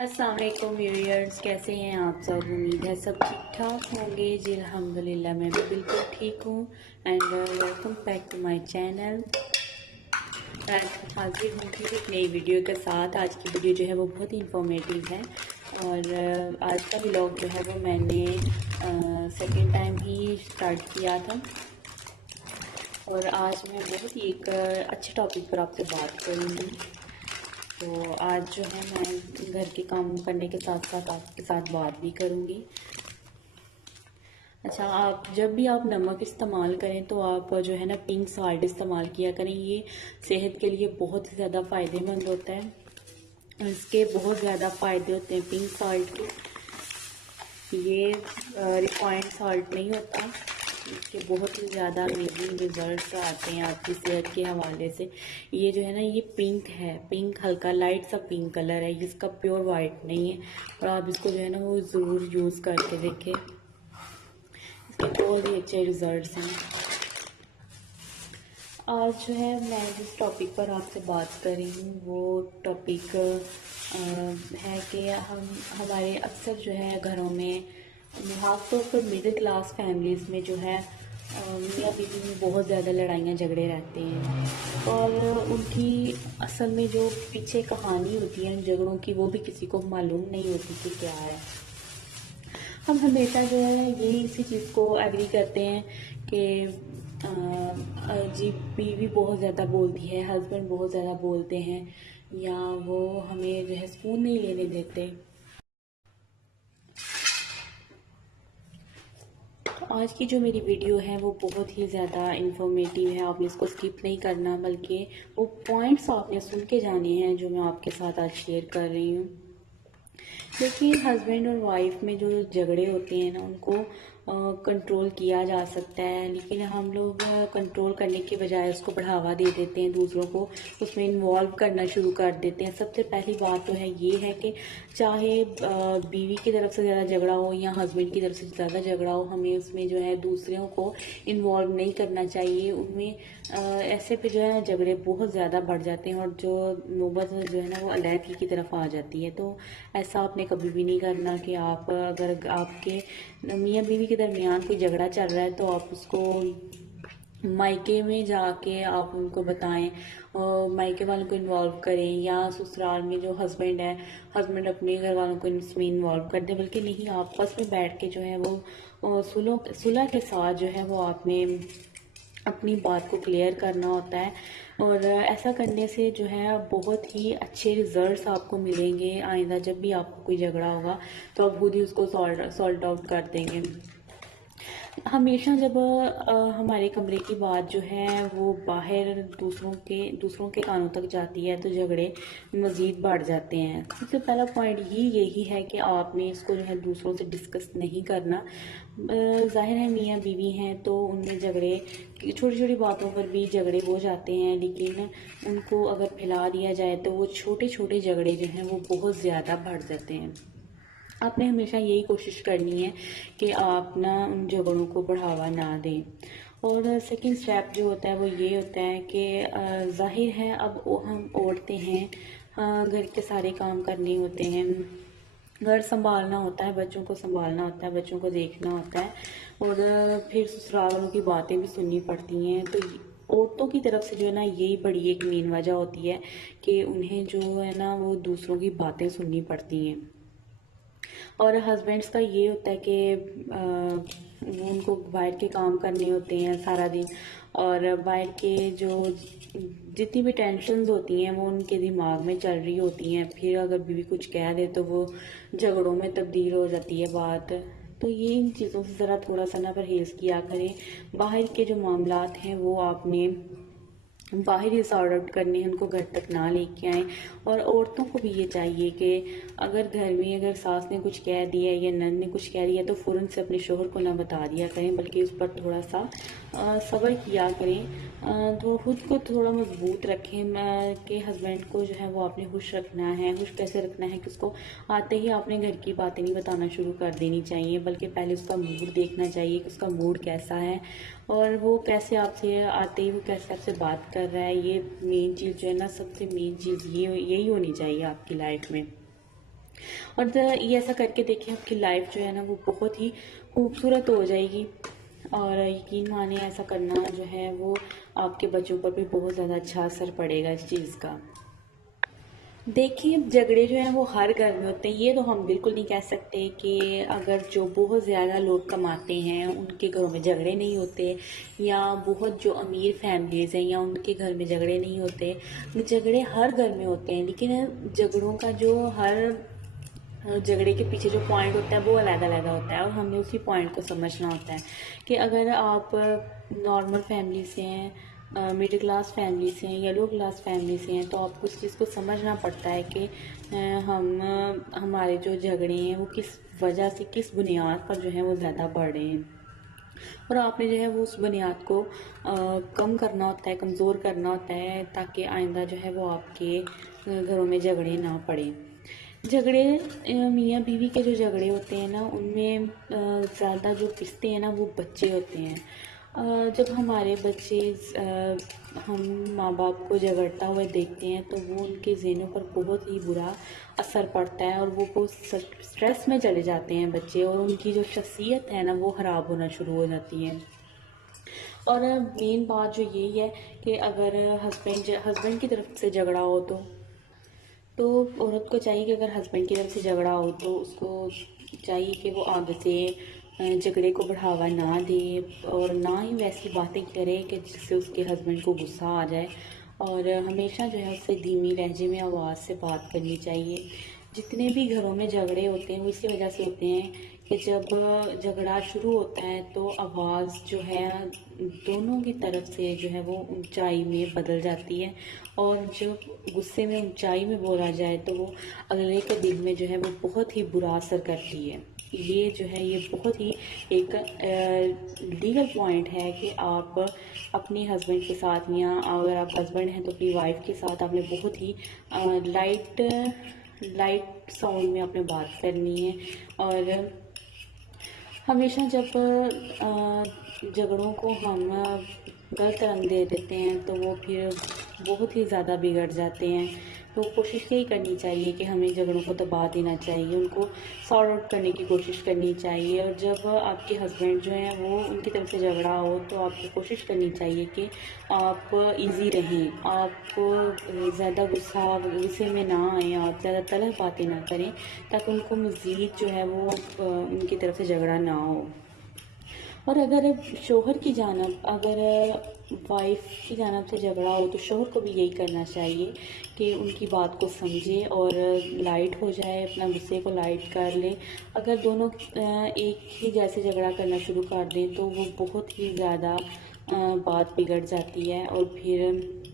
अस्सलाम वालेकुम व्यूअर्स, कैसे हैं आप सब। उम्मीद है सब ठीक ठाक होंगे जी। अल्हम्दुलिल्लाह मैं भी बिल्कुल ठीक हूँ। And welcome back to my channel. हाजिर हूँ फिर एक नई वीडियो के साथ। आज की वीडियो जो है वो बहुत ही इंफॉर्मेटिव है। और आज का व्लॉग जो है वो मैंने सेकेंड टाइम ही स्टार्ट किया था। और आज मैं बहुत ही एक अच्छे टॉपिक पर आपसे बात करूँगी। तो आज जो है मैं घर के काम करने के साथ साथ आपके साथ बात भी करूँगी। अच्छा, आप जब भी आप नमक इस्तेमाल करें तो आप जो है ना पिंक साल्ट इस्तेमाल किया करें। ये सेहत के लिए बहुत ही ज़्यादा फ़ायदेमंद होता है। इसके बहुत ज़्यादा फ़ायदे होते हैं पिंक साल्ट के। ये रिफाइंड साल्ट नहीं होता। इसके बहुत ही ज़्यादा अमेजिंग रिजल्ट्स आते हैं आपकी सेहत के हवाले से। ये जो है ना ये पिंक है, पिंक हल्का लाइट सा पिंक कलर है, इसका प्योर वाइट नहीं है। और आप इसको जो है ना वो ज़रूर यूज़ करके देखें, इसके बहुत ही अच्छे रिजल्ट्स हैं। आज जो है मैं जिस टॉपिक पर आपसे बात कर रही हूँ वो टॉपिक है कि हमारे अक्सर जो है घरों में, खासतौर पर मिडिल क्लास फैमिलीज़ में जो है मियाँ बीवी में बहुत ज़्यादा लड़ाइयाँ झगड़े रहते हैं। और उनकी असल में जो पीछे कहानी होती है उन झगड़ों की वो भी किसी को मालूम नहीं होती कि क्या है। हम हमेशा जो है यही इसी चीज़ को एग्री करते हैं कि जी बीवी बहुत ज़्यादा बोलती है, हस्बैंड बहुत ज़्यादा बोलते हैं, या वो हमें जो है सुकून नहीं लेने देते। तो आज की जो मेरी वीडियो है वो बहुत ही ज़्यादा इन्फॉर्मेटिव है। आपने इसको स्किप नहीं करना, बल्कि वो पॉइंट्स आपने सुन के जाने हैं जो मैं आपके साथ आज शेयर कर रही हूँ। देखिए, हस्बैंड और वाइफ में जो झगड़े होते हैं ना उनको कंट्रोल किया जा सकता है, लेकिन हम लोग कंट्रोल करने के बजाय उसको बढ़ावा दे देते हैं, दूसरों को उसमें इन्वॉल्व करना शुरू कर देते हैं। सबसे पहली बात तो है ये है कि चाहे बीवी की तरफ से ज़्यादा झगड़ा हो या हस्बैंड की तरफ से ज़्यादा झगड़ा हो, हमें उसमें जो है दूसरों को इन्वॉल्व नहीं करना चाहिए। उनमें ऐसे पे जो है झगड़े बहुत ज़्यादा बढ़ जाते हैं और जो नौबत जो है ना वो अलैहदगी की तरफ आ जाती है। तो ऐसा आपने कभी भी नहीं करना कि आप, अगर आपके मियाँ बीवी के दरमियान कोई झगड़ा चल रहा है तो आप उसको मायके में जाके आप उनको बताएं और मायके वालों को इन्वॉल्व करें, या ससुराल में जो हस्बैंड है, हस्बैंड अपने घर वालों को इसमें इन्वॉल्व कर दे। बल्कि नहीं, आपस में बैठ के जो है वो सुलह के साथ जो है वो आपने अपनी बात को क्लियर करना होता है। और ऐसा करने से जो है बहुत ही अच्छे रिजल्ट्स आपको मिलेंगे। आइंदा जब भी आपको कोई झगड़ा होगा तो आप खुद ही उसको सॉल्ट आउट कर देंगे। हमेशा जब हमारे कमरे की बात जो है वो बाहर दूसरों के कानों तक जाती है तो झगड़े मज़ीद बढ़ जाते हैं। सबसे पहला पॉइंट ही यही है कि आपने इसको जो है दूसरों से डिस्कस नहीं करना। जाहिर है मियाँ बीवी हैं तो उनमें झगड़े, छोटी छोटी बातों पर भी झगड़े हो जाते हैं, लेकिन उनको अगर फैला दिया जाए तो वो छोटे छोटे झगड़े जो हैं वो बहुत ज़्यादा बढ़ जाते हैं। आपने हमेशा यही कोशिश करनी है कि आप ना उन झगड़ों को बढ़ावा ना दें। और सेकंड स्टेप जो होता है वो ये होता है कि जाहिर है अब हम औरतें हैं, घर के सारे काम करने होते हैं, घर संभालना होता है, बच्चों को संभालना होता है, बच्चों को देखना होता है, और फिर ससुराल वालों की बातें भी सुननी पड़ती हैं। तो औरतों की तरफ से जो है ना यही बड़ी एक मेन वजह होती है कि उन्हें जो है ना वो दूसरों की बातें सुननी पड़ती हैं। और हस्बैंड्स का ये होता है कि वो उनको बाहर के काम करने होते हैं सारा दिन, और बाहर के जो जितनी भी टेंशन्स होती हैं वो उनके दिमाग में चल रही होती हैं। फिर अगर बीवी कुछ कह दे तो वो झगड़ों में तब्दील हो जाती है बात। तो ये इन चीज़ों से ज़रा थोड़ा सा ना परहेज़ किया करें। बाहर के जो मामलात हैं वो आपने बाहर ही सॉर्ट आउट करने हैं, उनको घर तक ना लेके आएँ। और औरतों को भी ये चाहिए कि अगर घर में अगर सास ने कुछ कह दिया या नंद ने कुछ कह दिया तो फ़ौरन से अपने शोहर को ना बता दिया करें, बल्कि उस पर थोड़ा सा सब्र किया करें। तो खुद को थोड़ा मजबूत रखें कि हस्बैंड को जो है वो आपने खुश रखना है। खुश कैसे रखना है कि उसको आते ही आपने घर की बातें नहीं बताना शुरू कर देनी चाहिए, बल्कि पहले उसका मूड देखना चाहिए कि उसका मूड कैसा है और वो कैसे आपसे आते ही वो कैसे आपसे बात कर रहा है। ये मेन चीज़ जो है ना, सबसे मेन चीज़ ये यही होनी चाहिए आपकी लाइफ में। और ये ऐसा करके देखिए, आपकी लाइफ जो है ना वो बहुत ही खूबसूरत हो जाएगी। और यकीन मानिए, ऐसा करना जो है वो आपके बच्चों पर भी बहुत ज़्यादा अच्छा असर पड़ेगा इस चीज़ का। देखिए, झगड़े जो हैं वो हर घर में होते हैं। ये तो हम बिल्कुल नहीं कह सकते कि अगर जो बहुत ज़्यादा लोग कमाते हैं उनके घरों में झगड़े नहीं होते, या बहुत जो अमीर फैमिलीज़ हैं या उनके घर में झगड़े नहीं होते। झगड़े हर घर में होते हैं, लेकिन झगड़ों का जो हर झगड़े के पीछे जो पॉइंट होता है वो अलग-अलग होता है, और हमें उसी पॉइंट को समझना होता है कि अगर आप नॉर्मल फैमिली से हैं, मिडिल क्लास फैमिली से हैं या लो क्लास फैमिली से हैं, तो आपको उस चीज़ को समझना पड़ता है कि हमारे जो झगड़े हैं वो किस वजह से, किस बुनियाद पर जो है वो ज़्यादा बढ़ रहे हैं। और आपने जो है वो उस बुनियाद को कम करना होता है, कमज़ोर करना होता है, ताकि आइंदा जो है वो आपके घरों में झगड़े ना पड़े। झगड़े मियाँ बीवी के जो झगड़े होते हैं ना, उनमें ज़्यादा जो पिसते हैं ना वो बच्चे होते हैं। जब हमारे बच्चे हम माँ बाप को झगड़ता हुए देखते हैं तो वो उनके ज़हनों पर बहुत ही बुरा असर पड़ता है, और वो बहुत स्ट्रेस में चले जाते हैं बच्चे, और उनकी जो शख्सियत है ना वो ख़राब होना शुरू हो जाती है। और मेन बात जो यही है कि अगर हस्बैंड की तरफ से झगड़ा हो तो औरत को चाहिए कि अगर हस्बैंड की तरफ से झगड़ा हो तो उसको चाहिए कि वो आगे से झगड़े को बढ़ावा ना दे, और ना ही वैसी बातें करे कि जिससे उसके हस्बैंड को गुस्सा आ जाए। और हमेशा जो है उससे धीमी लहजे में आवाज़ से बात करनी चाहिए। जितने भी घरों में झगड़े होते हैं वो इसी वजह से होते हैं कि जब झगड़ा शुरू होता है तो आवाज़ जो है दोनों की तरफ से जो है वो ऊंचाई में बदल जाती है, और जब गुस्से में ऊंचाई में बोला जाए तो वो अगले के दिल में जो है वो बहुत ही बुरा असर करती है। ये जो है ये बहुत ही एक लीगल पॉइंट है कि आप अपनी हस्बैंड के साथ, या अगर आप हस्बैंड हैं तो अपनी वाइफ के साथ आपने बहुत ही लाइट लाइट साउंड में आपने बात करनी है। और हमेशा जब झगड़ों को हम गलत रंग दे देते हैं तो वो फिर बहुत ही ज़्यादा बिगड़ जाते हैं। तो कोशिश यही करनी चाहिए कि हमें झगड़ों को दबा देना चाहिए, उनको सॉर्ट आउट करने की कोशिश करनी चाहिए। और जब आपके हस्बैंड जो हैं वो उनकी तरफ से झगड़ा हो तो आपको कोशिश करनी चाहिए कि आप इजी रहें, आप ज़्यादा गुस्से में ना आएँ, आप ज़्यादा तलब बातें ना करें, ताकि उनको मज़ीद जो है वो उनकी तरफ से झगड़ा ना हो। और अगर शोहर की जानब अगर वाइफ की जानब से झगड़ा हो तो शोहर को भी यही करना चाहिए कि उनकी बात को समझे और लाइट हो जाए, अपना गुस्से को लाइट कर ले। अगर दोनों एक ही जैसे झगड़ा करना शुरू कर दें तो वो बहुत ही ज़्यादा बात बिगड़ जाती है, और फिर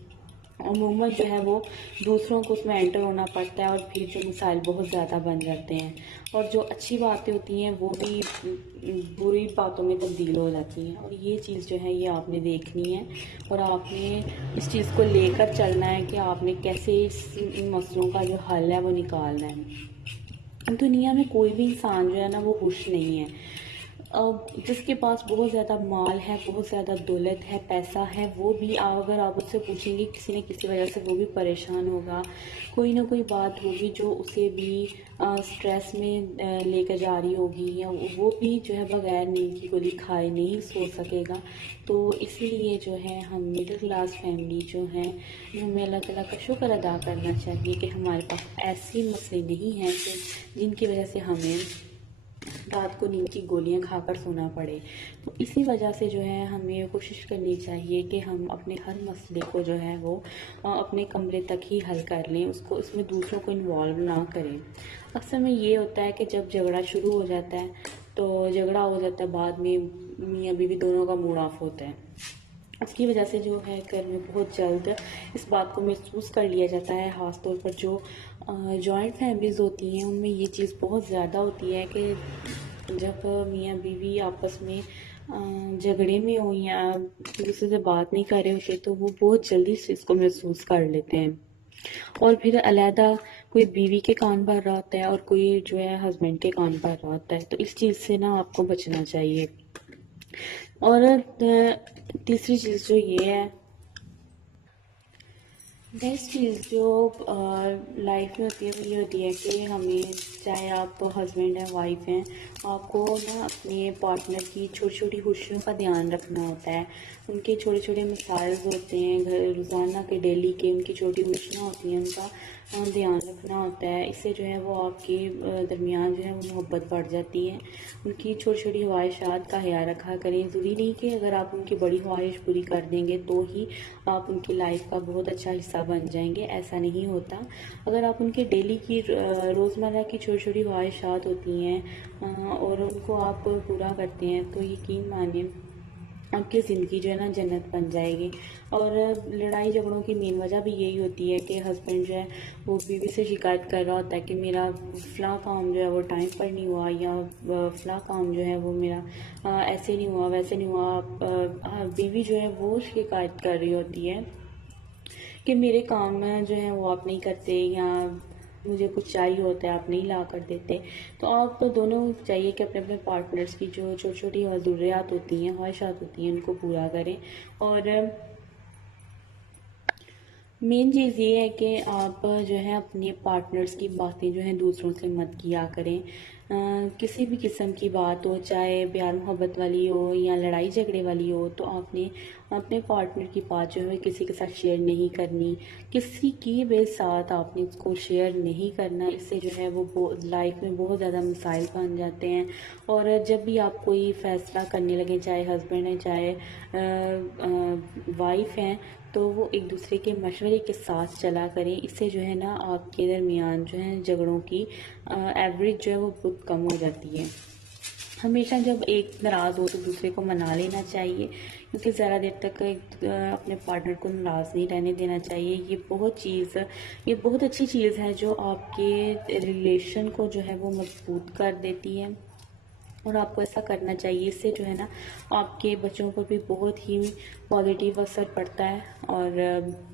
अमूमन जो है वो दूसरों को उसमें एंटर होना पड़ता है, और फिर जो मिसाइल बहुत ज़्यादा बन जाते हैं, और जो अच्छी बातें होती हैं वो भी बुरी बातों में तब्दील हो जाती हैं। और ये चीज़ जो है ये आपने देखनी है, और आपने इस चीज़ को लेकर चलना है कि आपने कैसे इन मसलों का जो हल है वो निकालना है। दुनिया में कोई भी इंसान जो है ना वो खुश नहीं है। जिसके पास बहुत ज़्यादा माल है, बहुत ज़्यादा दौलत है, पैसा है, वो भी अगर आप उससे पूछेंगे किसी न किसी वजह से वो भी परेशान होगा। कोई ना कोई बात होगी जो उसे भी स्ट्रेस में लेकर जा रही होगी, या वो भी जो है बगैर नींद की गोली खाए नहीं सो सकेगा। तो इसीलिए जो है हम मिडिल क्लास फैमिली जो हैं, हमें अल्लाह ताला का शुक्र अदा करना चाहिए कि हमारे पास ऐसे मसले नहीं हैं कि जिनकी वजह से हमें रात को नींद की गोलियां खाकर सोना पड़े। तो इसी वजह से जो है हमें कोशिश करनी चाहिए कि हम अपने हर मसले को जो है वो अपने कमरे तक ही हल कर लें, उसको इसमें दूसरों को इन्वॉल्व ना करें। अक्सर में ये होता है कि जब झगड़ा शुरू हो जाता है तो झगड़ा हो जाता है, बाद में मियाँ बीवी दोनों का मूड ऑफ होता है। इसकी वजह से जो है घर में बहुत जल्द इस बात को महसूस कर लिया जाता है। ख़ास तौर पर जो जॉइंट फैमिलीज़ होती हैं उनमें ये चीज़ बहुत ज़्यादा होती है कि जब मियाँ बीवी आपस में झगड़े में हो या एक दूसरे से बात नहीं कर रहे होते तो वो बहुत जल्दी इस चीज़ को महसूस कर लेते हैं, और फिर अलहदा कोई बीवी के कान भर रहा होता है और कोई जो है हस्बैंड के कान भर रहा होता है। तो इस चीज़ से ना आपको बचना चाहिए। और तीसरी चीज़ जो ये है बेस्ट चीज़ जो लाइफ में होती है वो ये होती है कि हमें, चाहे आप हस्बैंड हैं वाइफ हैं, आपको ना अपने पार्टनर की छोटी छोटी खुशियों का ध्यान रखना होता है। उनके छोटे छोटे मिसाइल्स होते हैं घर रोज़ाना के डेली के, उनकी छोटी खुशियाँ होती हैं, उनका ध्यान रखना होता है। इससे जो है वो आपके दरमियान जो है वो मोहब्बत बढ़ जाती है। उनकी छोटी छोटी ख्वाहिशात का ख्याल रखा करें। ज़रूरी नहीं कि अगर आप उनकी बड़ी ख्वाहिश पूरी कर देंगे तो ही आप उनकी लाइफ का बहुत अच्छा हिस्सा बन जाएंगे, ऐसा नहीं होता। अगर आप उनके डेली की रोज़मर्रा की छोटी छोटी ख्वाहिशात होती हैं और उनको आप पूरा करते हैं तो यकीन मानिए आपकी ज़िंदगी जो है ना जन्नत बन जाएगी। और लड़ाई झगड़ों की मेन वजह भी यही होती है कि हस्बैंड जो है वो बीवी से शिकायत कर रहा होता है कि मेरा फ़लाँ काम जो है वो टाइम पर नहीं हुआ, या फ़लाँ काम जो है वो मेरा ऐसे नहीं हुआ वैसे नहीं हुआ। बीवी जो है वो शिकायत कर रही होती है कि मेरे काम जो है वो आप नहीं करते, या मुझे कुछ चाहिए होता है आप नहीं ला कर देते। तो आप तो दोनों चाहिए कि अपने अपने पार्टनर्स की जो छोटी छोटी ज़रूरियात होती हैं, ख्वाहिशात होती हैं, उनको पूरा करें। और मेन चीज़ ये है कि आप जो है अपने पार्टनर्स की बातें जो हैं दूसरों से मत किया करें। किसी भी किस्म की बात हो, चाहे प्यार मोहब्बत वाली हो या लड़ाई झगड़े वाली हो, तो आपने अपने पार्टनर की बात जो है किसी के साथ शेयर नहीं करनी। किसी की भी साथ आपने उसको शेयर नहीं करना। इससे जो है वो लाइफ में बहुत ज़्यादा मसाइल बन जाते हैं। और जब भी आप कोई फ़ैसला करने लगे, चाहे हस्बैंड है चाहे वाइफ हैं, तो वो एक दूसरे के मशवरे के साथ चला करें। इससे जो है ना आपके दरमियान जो है झगड़ों की एवरेज जो है वो बहुत कम हो जाती है। हमेशा जब एक नाराज़ हो तो दूसरे को मना लेना चाहिए, क्योंकि ज़्यादा देर तक अपने पार्टनर को नाराज़ नहीं रहने देना चाहिए। ये बहुत अच्छी चीज़ है जो आपके रिलेशन को जो है वो मजबूत कर देती है, और आपको ऐसा करना चाहिए। इससे जो है ना आपके बच्चों पर भी बहुत ही पॉजिटिव असर पड़ता है। और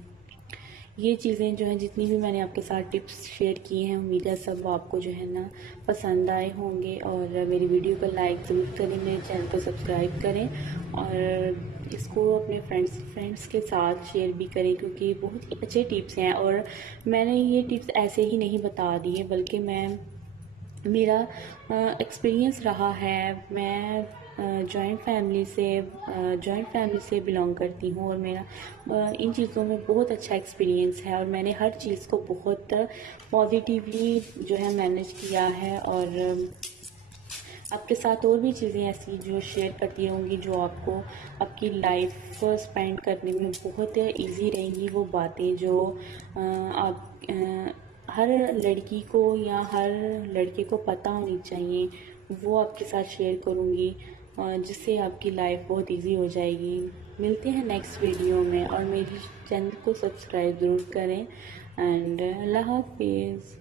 ये चीज़ें जो हैं जितनी भी मैंने आपके साथ टिप्स शेयर की हैं, उम्मीद है सब आपको जो है ना पसंद आए होंगे। और मेरी वीडियो को लाइक ज़रूर करें, मेरे चैनल को सब्सक्राइब करें, और इसको अपने फ्रेंड्स के साथ शेयर भी करें, क्योंकि बहुत ही अच्छे टिप्स हैं। और मैंने ये टिप्स ऐसे ही नहीं बता दिए, बल्कि मेरा एक्सपीरियंस रहा है। मैं जॉइंट फैमिली से बिलोंग करती हूँ, और मेरा इन चीज़ों में बहुत अच्छा एक्सपीरियंस है, और मैंने हर चीज़ को बहुत पॉजिटिवली जो है मैनेज किया है। और आपके साथ और भी चीज़ें ऐसी जो शेयर करती रहूँगी जो आपको आपकी लाइफ स्पेंड करने में बहुत इजी रहेंगी। वो बातें जो आप हर लड़की को या हर लड़के को पता होनी चाहिए, वो आपके साथ शेयर करूँगी, जिससे आपकी लाइफ बहुत इजी हो जाएगी। मिलते हैं नेक्स्ट वीडियो में, और मेरी चैनल को सब्सक्राइब ज़रूर करें। एंड अल्लाह हाफिज़।